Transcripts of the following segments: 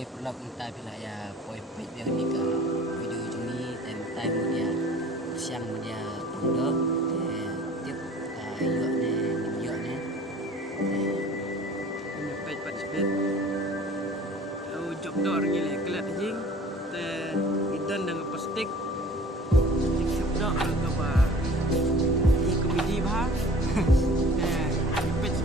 Hey, vlog entah bila ya poi yang ni ke video cumi time dia siang dia tunda tiếp yuk ne yuk ne page participate job dor ngile kelat jing te idan dengan postik job dor ke ba di komedi bah page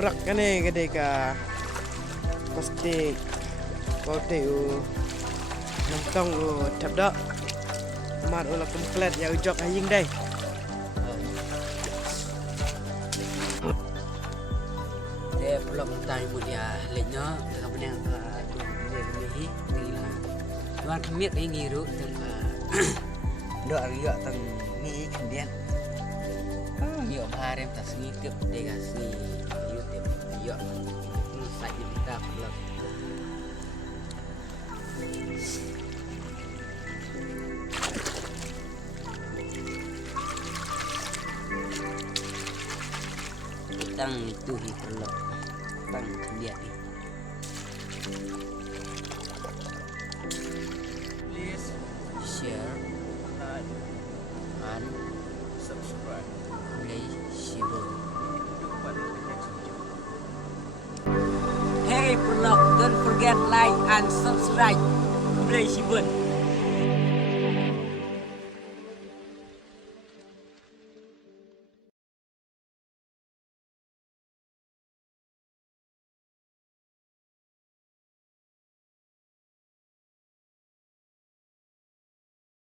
Perak kan ni kedai ka plastik kote u nongtong u tap dak mat ulah komplit ya ujok haying dai dia vlog entah dia lenynya dengan benang dia ni tinggal tuan kemit ni ngiru dok riak tang ni kemudian yuk hari tas ni tip dia kasih YouTube yuk sai kita vlog tang itu hi vlog tang dia ni please share and subscribe play Shibun. pada next video. Hey vlog, don't forget like and subscribe play Shibun.